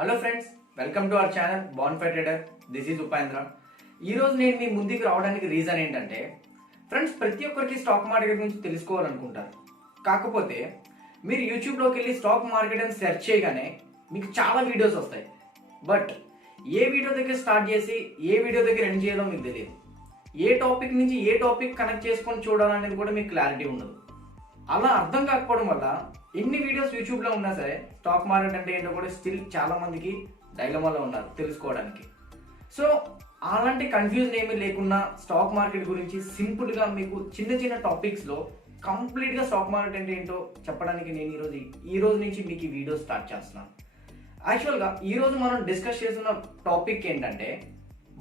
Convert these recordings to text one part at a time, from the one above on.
Hello friends, welcome to our channel bonfire trader. This is Upendra. ఈరోజు నేను మీ ముందుకు రావడానికి రీజన్ ఏంటంటే ఫ్రెండ్స్, ప్రతి ఒక్కరికి స్టాక్ మార్కెట్ గురించి తెలుసుకోవాలనుకుంటారు. కాకపోతే మీరు యూట్యూబ్లోకి వెళ్ళి స్టాక్ మార్కెట్ అని సెర్చ్ చేయగానే మీకు చాలా వీడియోస్ వస్తాయి. బట్ ఏ వీడియో దగ్గర స్టార్ట్ చేసి ఏ వీడియో దగ్గర ఎండ్ చేయాలో మీకు తెలియదు. ఏ టాపిక్ నుంచి ఏ టాపిక్ కనెక్ట్ చేసుకొని చూడాలనేది కూడా మీకు క్లారిటీ ఉండదు. అలా అర్థం కాకపోవడం వల్ల ఎన్ని వీడియోస్ యూట్యూబ్లో ఉన్నా సరే స్టాక్ మార్కెట్ అంటే ఏంటో కూడా స్టిల్ చాలా మందికి డైలమాలో ఉన్నారు తెలుసుకోవడానికి. సో అలాంటి కన్ఫ్యూజన్ ఏమీ లేకుండా స్టాక్ మార్కెట్ గురించి సింపుల్గా మీకు చిన్న చిన్న టాపిక్స్లో కంప్లీట్గా స్టాక్ మార్కెట్ అంటే ఏంటో చెప్పడానికి నేను ఈ రోజు నుంచి మీకు ఈ వీడియో స్టార్ట్ చేస్తున్నాను. యాక్చువల్గా ఈరోజు మనం డిస్కస్ చేస్తున్న టాపిక్ ఏంటంటే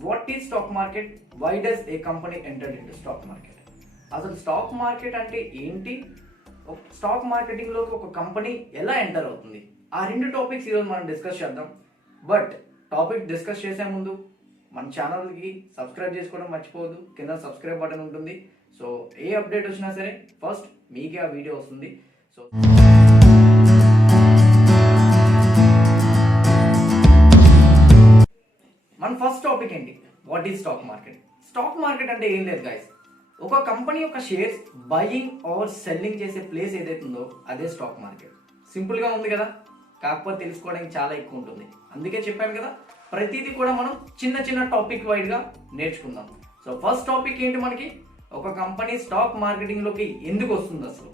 what is stock market, why does a company enter in stock market. అసలు స్టాక్ మార్కెట్ అంటే ఏంటి, స్టాక్ మార్కెటింగ్లోకి ఒక కంపెనీ ఎలా ఎంటర్ అవుతుంది, ఆ రెండు టాపిక్స్ ఈరోజు మనం డిస్కస్ చేద్దాం. బట్ టాపిక్ డిస్కస్ చేసే ముందు మన ఛానల్కి సబ్స్క్రైబ్ చేసుకోవడం మర్చిపోవద్దు. కింద సబ్స్క్రైబ్ బటన్ ఉంటుంది. సో ఏ అప్డేట్ వచ్చినా సరే ఫస్ట్ మీకే ఆ వీడియో వస్తుంది. సో మన ఫస్ట్ టాపిక్ ఏంటి, what is stock market. Stock market అంటే ఏం లేదు గైస్, ఒక కంపెనీ యొక్క షేర్స్ బయింగ్ ఆర్ సెల్లింగ్ చేసే ప్లేస్ ఏదైతుందో అదే స్టాక్ మార్కెట్. సింపుల్గా ఉంది కదా, కాకపోతే తెలుసుకోవడానికి చాలా ఎక్కువ ఉంటుంది. అందుకే చెప్పాను కదా, ప్రతిదీ కూడా మనం చిన్న చిన్న టాపిక్ వైడ్గా నేర్చుకుందాం. సో ఫస్ట్ టాపిక్ ఏంటి, మనకి ఒక కంపెనీ స్టాక్ మార్కెటింగ్లోకి ఎందుకు వస్తుంది. అసలు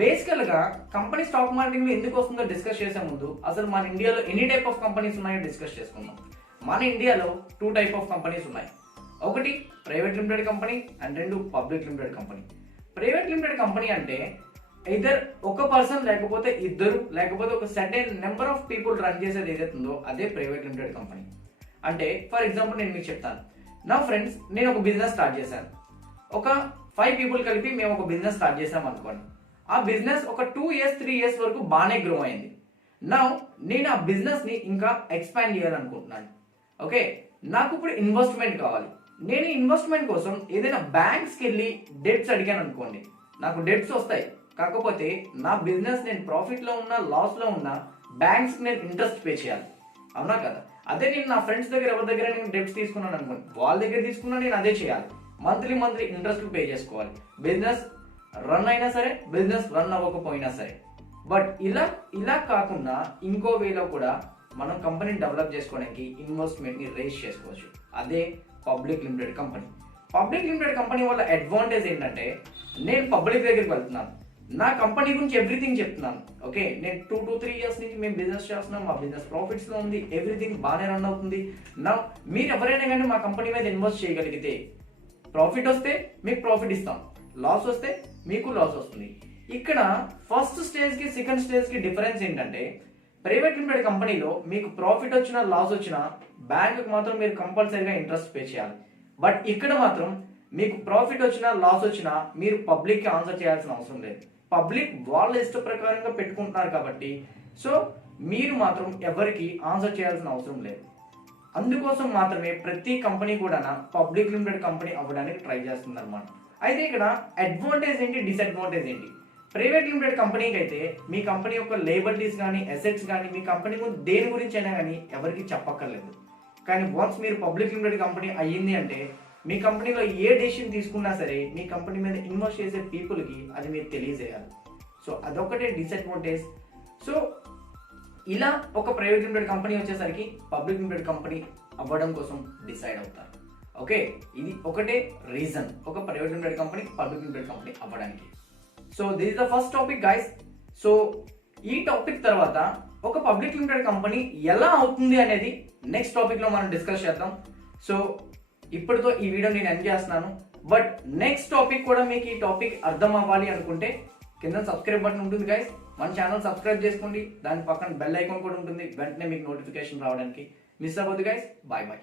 బేసికల్గా కంపెనీ స్టాక్ మార్కెటింగ్లో ఎందుకు వస్తుందో డిస్కస్ చేసే ముందు అసలు మన ఇండియాలో ఎన్ని టైప్ ఆఫ్ కంపెనీస్ ఉన్నాయో డిస్కస్ చేసుకుందాం. మన ఇండియాలో 2 టైప్ ఆఫ్ కంపెనీస్ ఉన్నాయి. ఒకటి private limited company and 2 public limited company. Private limited company అంటే ఇద్దరు ఒక పర్సన్ లేకపోతే ఇద్దరు లేకపోతే ఒక certain number of people run చేసేది ఏదైతుందో అదే ప్రైవేట్ లిమిటెడ్ కంపెనీ. అంటే ఫర్ ఎగ్జాంపుల్ నేను మీకు చెప్తాను. నా ఫ్రెండ్స్, నేను ఒక బిజినెస్ స్టార్ట్ చేశాను. ఒక 5 పీపుల్ కలిపి మేము ఒక బిజినెస్ స్టార్ట్ చేసాం అనుకోండి. ఆ బిజినెస్ ఒక 2 ఇయర్స్ 3 ఇయర్స్ వరకు బాగానే గ్రో అయింది. నా నేను ఆ బిజినెస్ని ఇంకా ఎక్స్పాండ్ చేయాలనుకుంటున్నాను. ఓకే, నాకు ఇప్పుడు ఇన్వెస్ట్మెంట్ కావాలి. నేను ఇన్వెస్ట్మెంట్ కోసం ఏదైనా బ్యాంక్స్కి వెళ్ళి డెట్స్ అడిగాను అనుకోండి, నాకు డెట్స్ వస్తాయి. కాకపోతే నా బిజినెస్ నేను ప్రాఫిట్లో ఉన్నా లాస్లో ఉన్నా బ్యాంక్స్కి నేను ఇంట్రెస్ట్ పే చేయాలి, అవునా కదా. అదే నేను నా ఫ్రెండ్స్ దగ్గర ఎవరి దగ్గర నేను డెట్స్ తీసుకున్నాను అనుకోండి, వాళ్ళ దగ్గర తీసుకున్నా నేను అదే చేయాలి. మంత్లీ ఇంట్రెస్ట్ పే చేసుకోవాలి. బిజినెస్ రన్ అయినా సరే, బిజినెస్ రన్ అవ్వకపోయినా సరే. బట్ ఇలా కాకుండా ఇంకో వేలో కూడా మనం కంపెనీని డెవలప్ చేసుకోవడానికి ఇన్వెస్ట్మెంట్ని రేస్ చేసుకోవచ్చు. అదే public limited company. Public limited company వల్ల అడ్వాంటేజ్ ఏంటంటే, నేను పబ్లిక్ దగ్గరికి వెళ్తున్నాను, నా కంపెనీ గురించి ఎవ్రీథింగ్ చెప్తున్నాను. ఓకే, నేను 2 to 3 ఇయర్స్ నుంచి మేము బిజినెస్ చేస్తున్నాం, మా బిజినెస్ ప్రాఫిట్స్లో ఉంది, ఎవ్రీథింగ్ బాగానే రన్ అవుతుంది. నా మీరు ఎవరైనా కానీ మా కంపెనీ మీద ఇన్వెస్ట్ చేయగలిగితే ప్రాఫిట్ వస్తే మీకు ప్రాఫిట్ ఇస్తాం, లాస్ వస్తే మీకు లాస్ వస్తుంది. ఇక్కడ ఫస్ట్ స్టేజ్కి సెకండ్ స్టేజ్కి డిఫరెన్స్ ఏంటంటే, ప్రైవేట్ లిమిటెడ్ కంపెనీలో మీకు ప్రాఫిట్ వచ్చినా లాస్ వచ్చినా బ్యాంకుకి మాత్రం మీరు కంపల్సరీగా ఇంట్రెస్ట్ పే చేయాలి. బట్ ఇక్కడ మాత్రం మీకు ప్రాఫిట్ వచ్చినా లాస్ వచ్చినా మీరు పబ్లిక్కి ఆన్సర్ చేయాల్సిన అవసరం లేదు. పబ్లిక్ వాళ్ళ ఇష్ట ప్రకారంగా పెట్టుకుంటున్నారు కాబట్టి సో మీరు మాత్రం ఎవరికి ఆన్సర్ చేయాల్సిన అవసరం లేదు. అందుకోసం మాత్రమే ప్రతి కంపెనీ కూడా పబ్లిక్ లిమిటెడ్ కంపెనీ అవ్వడానికి ట్రై చేస్తుంది అనమాట. అయితే ఇక్కడ అడ్వాంటేజ్ ఏంటి, డిసడ్వాంటేజ్ ఏంటి. ప్రైవేట్ లిమిటెడ్ కంపెనీకి అయితే మీ కంపెనీ యొక్క లేబిలిటీస్ కానీ అసెట్స్ కానీ మీ కంపెనీ దేని గురించి అయినా కానీ ఎవరికి చెప్పక్కర్లేదు. కానీ వన్స్ మీరు పబ్లిక్ లిమిటెడ్ కంపెనీ అయ్యింది అంటే మీ కంపెనీలో ఏ డెసిషన్ తీసుకున్నా సరే మీ కంపెనీ మీద ఇన్వెస్ట్ చేసే పీపుల్కి అది మీరు తెలియజేయాలి. సో అదొకటే డిసడ్వాంటేజ్. సో ఇలా ఒక ప్రైవేట్ లిమిటెడ్ కంపెనీ వచ్చేసరికి పబ్లిక్ లిమిటెడ్ కంపెనీ అవ్వడం కోసం డిసైడ్ అవుతారు. ఓకే, ఇది ఒకటే రీజన్ ఒక private limited company public limited company అవ్వడానికి. So this is the first topic guys. So ఈ టాపిక్ తర్వాత ఒక పబ్లిక్ లిమిటెడ్ కంపెనీ ఎలా అవుతుంది అనేది నెక్స్ట్ టాపిక్లో మనం డిస్కస్ చేద్దాం. సో ఇప్పటితో ఈ వీడియో నేను ఎండ్ చేస్తున్నాను. బట్ నెక్స్ట్ టాపిక్ కూడా మీకు ఈ టాపిక్ అర్థం అవ్వాలి అనుకుంటే కింద సబ్స్క్రైబ్ బటన్ ఉంటుంది గైస్, మన ఛానల్ సబ్స్క్రైబ్ చేసుకోండి. దాని పక్కన బెల్ ఐకాన్ కూడా ఉంటుంది, వెంటనే మీకు నోటిఫికేషన్ రావడానికి. మిస్ అవ్వద్దు గైస్. Bye bye.